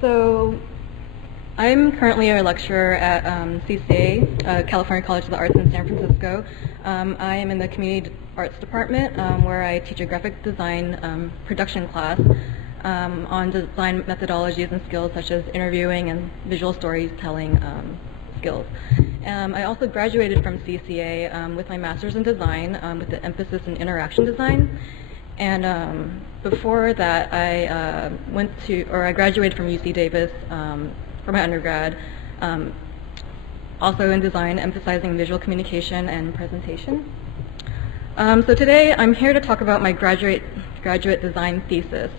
So I'm currently a lecturer at CCA, California College of the Arts in San Francisco. I am in the Community Arts Department where I teach a graphic design production class on design methodologies and skills such as interviewing and visual storytelling skills. I also graduated from CCA with my master's in design with the emphasis in interaction design. And before that, I graduated from UC Davis for my undergrad, also in design, emphasizing visual communication and presentation. So today, I'm here to talk about my graduate design thesis,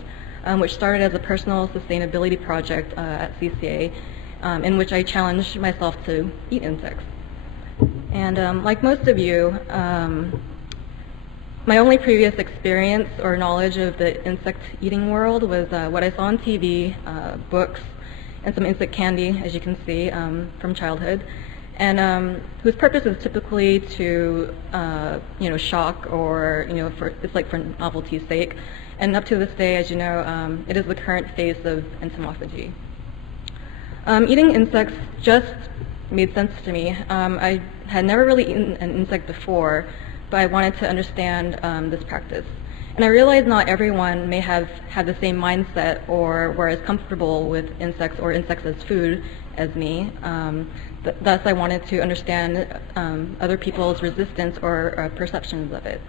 which started as a personal sustainability project at CCA, in which I challenged myself to eat insects. And like most of you, my only previous experience or knowledge of the insect-eating world was what I saw on TV, books, and some insect candy, as you can see, from childhood, and whose purpose is typically to, shock or, it's like for novelty's sake. And up to this day, as you know, it is the current phase of entomophagy. Eating insects just made sense to me. I had never really eaten an insect before, but I wanted to understand this practice. And I realized not everyone may have had the same mindset or were as comfortable with insects or insects as food as me. Thus, I wanted to understand other people's resistance or perceptions of it.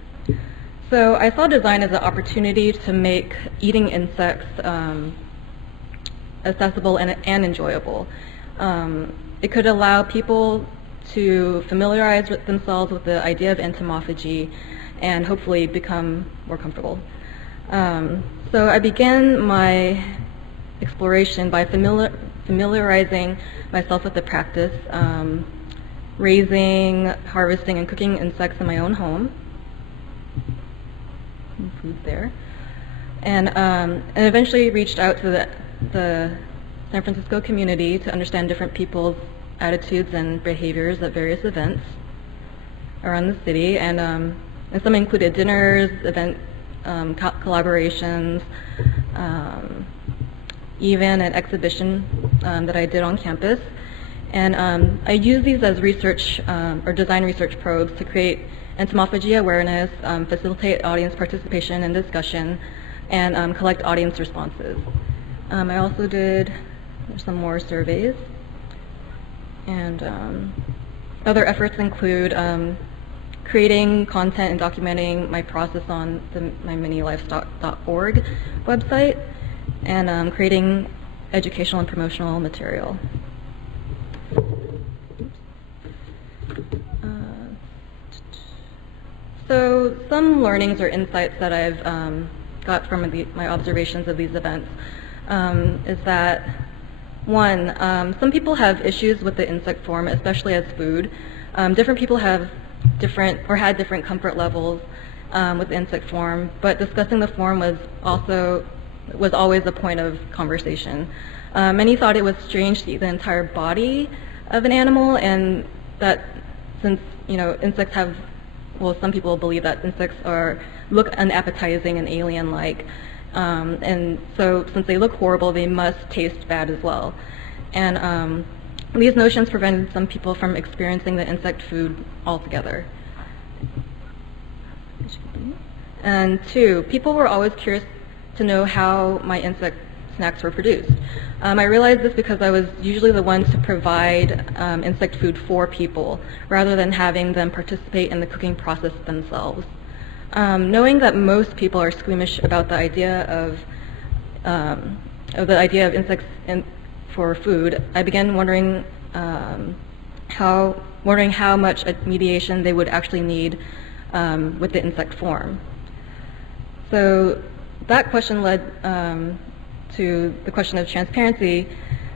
So I saw design as an opportunity to make eating insects accessible and enjoyable. It could allow people to familiarize themselves with the idea of entomophagy and hopefully become more comfortable. So I began my exploration by familiarizing myself with the practice, raising, harvesting, and cooking insects in my own home. Food there. And eventually reached out to the San Francisco community to understand different people's attitudes and behaviors at various events around the city, and some included dinners, event collaborations, even an exhibition that I did on campus. And I use these as research or design research probes to create entomophagy awareness, facilitate audience participation and discussion, and collect audience responses. I also did some more surveys. And other efforts include creating content and documenting my process on the myminilivestock.org website, and creating educational and promotional material. So some learnings or insights that I've got from my observations of these events is that, one, some people have issues with the insect form, especially as food. Different people have had different comfort levels with the insect form, but discussing the form was always a point of conversation. Many thought it was strange to eat the entire body of an animal, and that since insects have, well, some people believe that insects look unappetizing and alien-like. And so since they look horrible, they must taste bad as well. And these notions prevented some people from experiencing the insect food altogether. And two, people were always curious to know how my insect snacks were produced. I realized this because I was usually the one to provide insect food for people, rather than having them participate in the cooking process themselves. Knowing that most people are squeamish about the idea of insects for food, I began wondering how much mediation they would actually need with the insect form. So that question led to the question of transparency,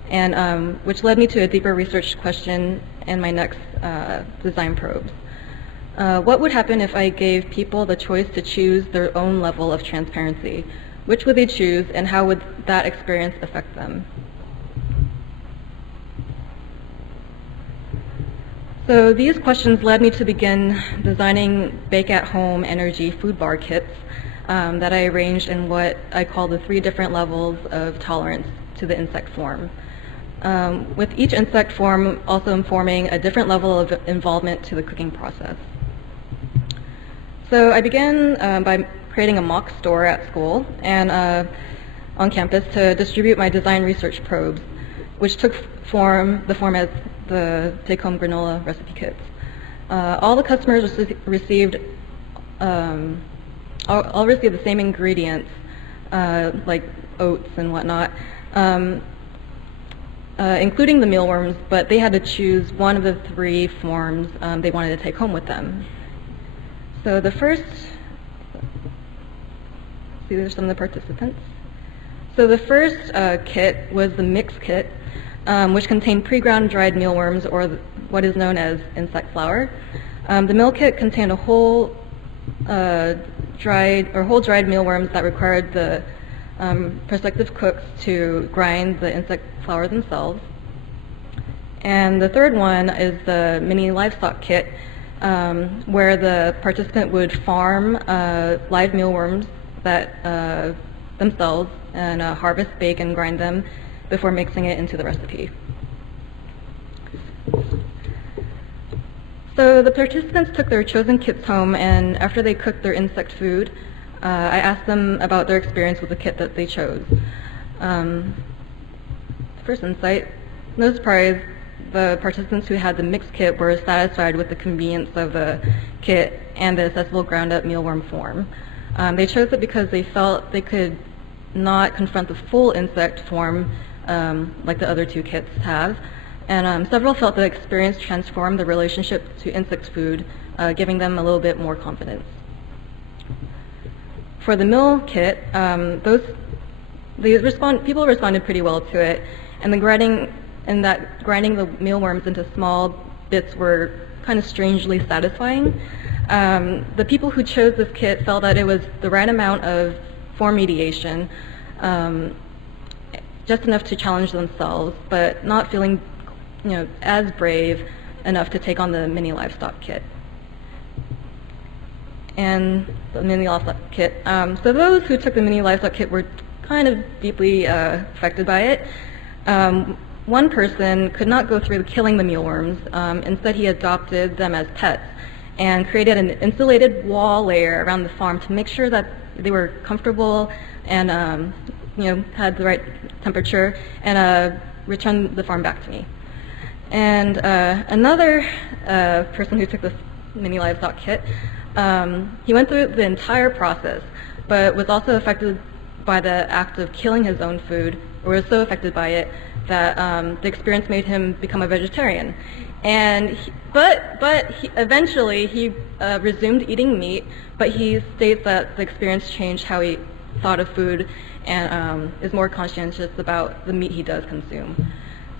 and which led me to a deeper research question in my next design probes. What would happen if I gave people the choice to choose their own level of transparency? Which would they choose, and how would that experience affect them? So these questions led me to begin designing bake-at-home energy food bar kits that I arranged in what I call the 3 different levels of tolerance to the insect form, with each insect form also informing a different level of involvement to the cooking process. So I began by creating a mock store at school and on campus to distribute my design research probes, which took the form as the take-home granola recipe kits. All the customers received all received the same ingredients, like oats and whatnot, including the mealworms, but they had to choose one of the 3 forms they wanted to take home with them. So the first, see, there's some of the participants. So the first kit was the mix kit, which contained pre-ground dried mealworms, or what is known as insect flour. The meal kit contained a whole dried mealworms that required the prospective cooks to grind the insect flour themselves. And the third one is the mini livestock kit, where the participant would farm live mealworms that themselves and harvest, bake, and grind them before mixing it into the recipe. So the participants took their chosen kits home, and after they cooked their insect food, I asked them about their experience with the kit that they chose. First insight, no surprise, the participants who had the mixed kit were satisfied with the convenience of the kit and the accessible ground-up mealworm form. They chose it because they felt they could not confront the full insect form like the other 2 kits have. And several felt the experience transformed the relationship to insect food, giving them a little bit more confidence. For the meal kit, people responded pretty well to it, and grinding the mealworms into small bits were kind of strangely satisfying. The people who chose this kit felt that it was the right amount of form mediation, just enough to challenge themselves, but not feeling, as brave enough to take on the mini livestock kit. And the mini livestock kit. So those who took the mini livestock kit were kind of deeply affected by it. One person could not go through killing the mealworms. Instead, he adopted them as pets and created an insulated wall layer around the farm to make sure that they were comfortable and had the right temperature, and returned the farm back to me. And another person who took this mini livestock kit, he went through the entire process, but was also affected by the act of killing his own food, or was so affected by it that the experience made him become a vegetarian. And eventually he resumed eating meat, but he states that the experience changed how he thought of food and is more conscientious about the meat he does consume.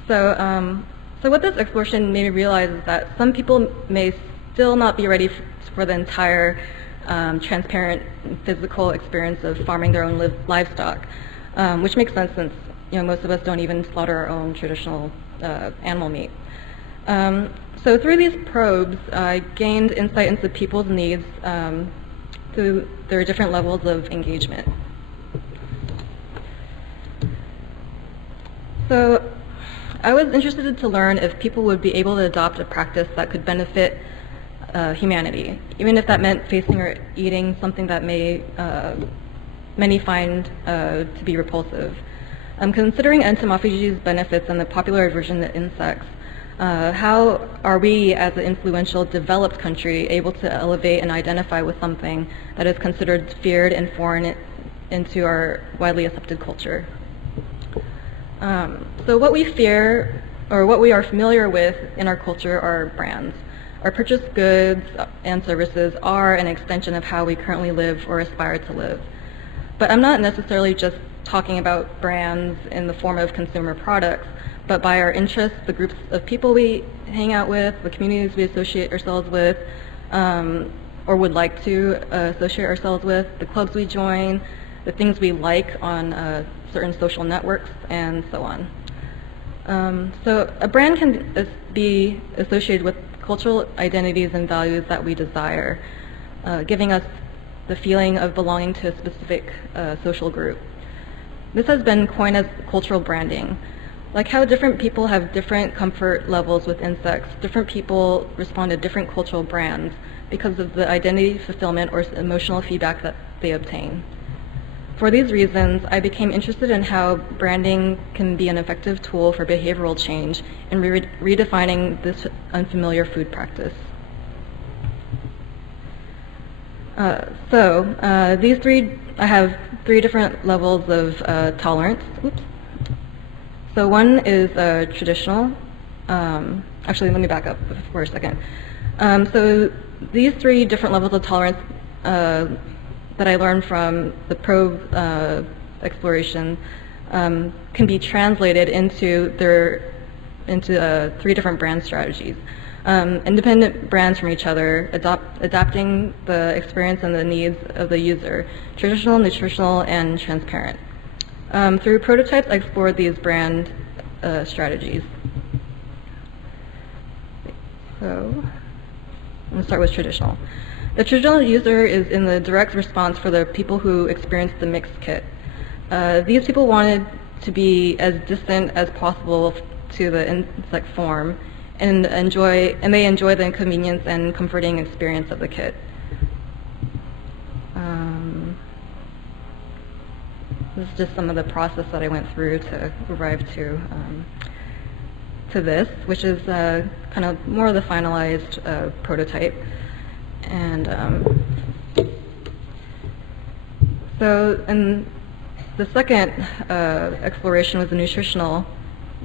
So what this exploration made me realize is that some people may still not be ready for the entire transparent physical experience of farming their own livestock, which makes sense since most of us don't even slaughter our own traditional animal meat. So through these probes, I gained insight into people's needs through their different levels of engagement. So I was interested to learn if people would be able to adopt a practice that could benefit humanity, even if that meant facing or eating something that many find to be repulsive. Considering entomophagy's benefits and the popular aversion to insects, how are we as an influential developed country able to elevate and identify with something that is considered feared and foreign into our widely accepted culture? So what we fear, or what we are familiar with in our culture, are brands. Our purchased goods and services are an extension of how we currently live or aspire to live. But I'm not necessarily just talking about brands in the form of consumer products, but by our interests, the groups of people we hang out with, the communities we associate ourselves with, or would like to associate ourselves with, the clubs we join, the things we like on certain social networks, and so on. So a brand can be associated with cultural identities and values that we desire, giving us the feeling of belonging to a specific social group. This has been coined as cultural branding. Like how different people have different comfort levels with insects, different people respond to different cultural brands because of the identity fulfillment or emotional feedback that they obtain. For these reasons, I became interested in how branding can be an effective tool for behavioral change in redefining this unfamiliar food practice. I have three different levels of tolerance. Oops. So one is traditional. Actually, let me back up for a second. So these three different levels of tolerance that I learned from the probe exploration can be translated into three different brand strategies. Independent brands from each other, adapting the experience and the needs of the user, traditional, nutritional, and transparent. Through prototypes, I explored these brand strategies. So, I'm going to start with traditional. The traditional user is in the direct response for the people who experienced the mixed kit. These people wanted to be as distant as possible to the insect form, and they enjoy the inconvenience and comforting experience of the kit. This is just some of the process that I went through to arrive to this, which is kind of more of the finalized prototype. And and the second exploration was the nutritional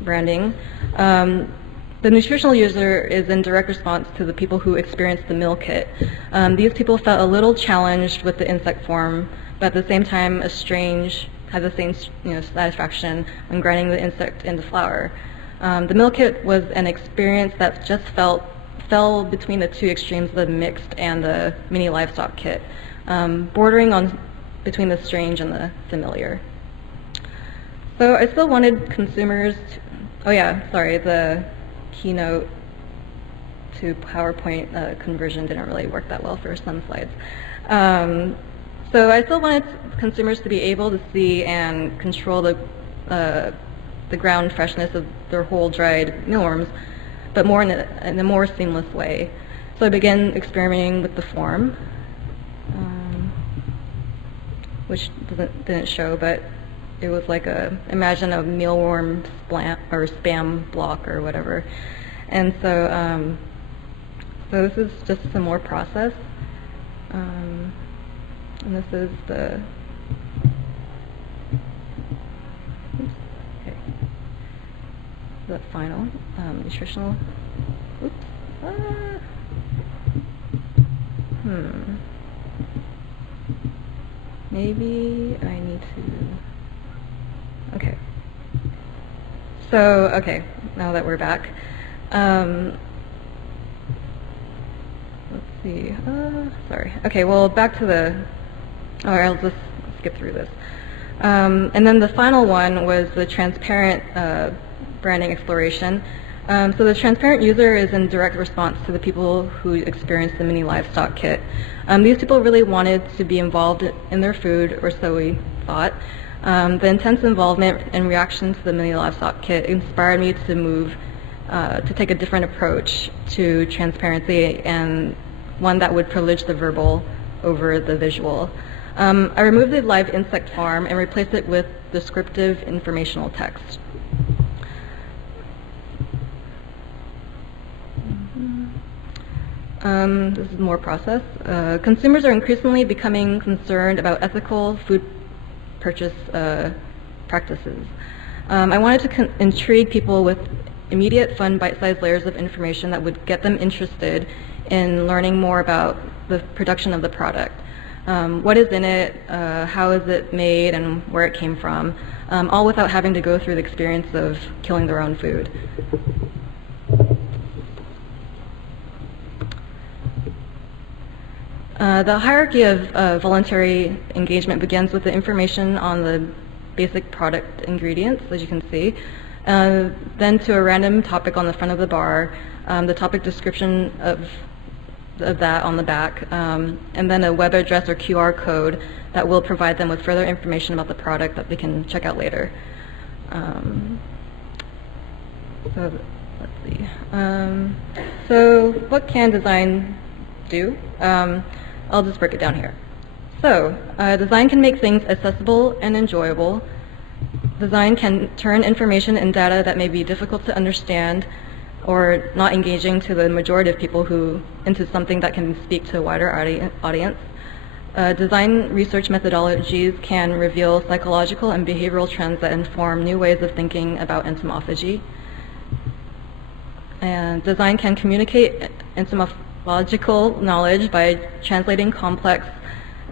branding. The nutritional user is in direct response to the people who experienced the meal kit. These people felt a little challenged with the insect form, but at the same time had the same satisfaction when grinding the insect into flour. The meal kit was an experience that just fell between the two extremes, the mixed and the mini livestock kit, bordering on between the strange and the familiar. So I still wanted consumers the Keynote to PowerPoint conversion didn't really work that well for some slides. So I still wanted consumers to be able to see and control the ground freshness of their whole dried mealworms, but more in a more seamless way. So I began experimenting with the form, which didn't show, but it was like imagine a mealworm spam block or whatever. And so, so this is just some more process. And this is the, the final nutritional. Oops. Maybe I need to. Okay. So, okay, now that we're back. Let's see. Sorry. Okay, well, back to the. Alright, I'll just skip through this. And then the final one was the transparent branding exploration. So the transparent user is in direct response to the people who experienced the mini livestock kit. These people really wanted to be involved in their food, or so we thought. The intense involvement and reaction to the mini livestock kit inspired me to move, to take a different approach to transparency, and one that would privilege the verbal over the visual. I removed the live insect farm and replaced it with descriptive informational text. This is more process. Consumers are increasingly becoming concerned about ethical food purchase practices. I wanted to intrigue people with immediate, fun, bite-sized layers of information that would get them interested in learning more about the production of the product. What is in it, how is it made, and where it came from, all without having to go through the experience of killing their own food. The hierarchy of voluntary engagement begins with the information on the basic product ingredients, as you can see, then to a random topic on the front of the bar, the topic description of of that on the back, and then a web address or QR code that will provide them with further information about the product that they can check out later. So let's see. So what can design do? I'll just break it down here. So design can make things accessible and enjoyable. Design can turn information and data that may be difficult to understand or not engaging to the majority of people into something that can speak to a wider audience. Design research methodologies can reveal psychological and behavioral trends that inform new ways of thinking about entomophagy. And design can communicate entomological knowledge by translating complex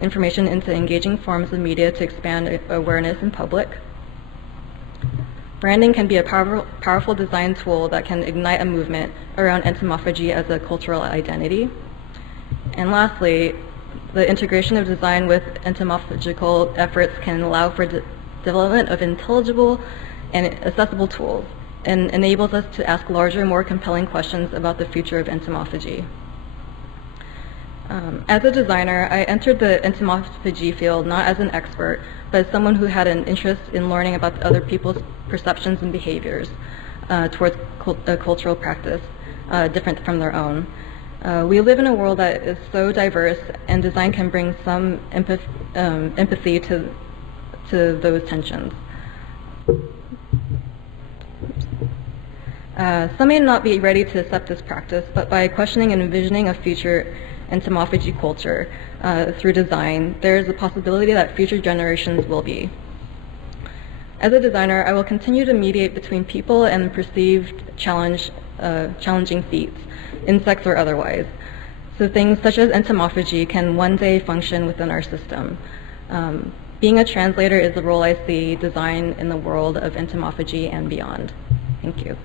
information into engaging forms of media to expand awareness in public. Branding can be a powerful design tool that can ignite a movement around entomophagy as a cultural identity. And lastly, the integration of design with entomophagical efforts can allow for development of intelligible and accessible tools, and enables us to ask larger, more compelling questions about the future of entomophagy. As a designer, I entered the entomophagy field not as an expert, but as someone who had an interest in learning about other people's perceptions and behaviors towards a cultural practice different from their own. We live in a world that is so diverse, and design can bring some empathy to those tensions. Some may not be ready to accept this practice, but by questioning and envisioning a future entomophagy culture through design, there is a possibility that future generations will be. As a designer, I will continue to mediate between people and perceived challenging feats, insects or otherwise. So things such as entomophagy can one day function within our system. Being a translator is the role I see design in the world of entomophagy and beyond. Thank you.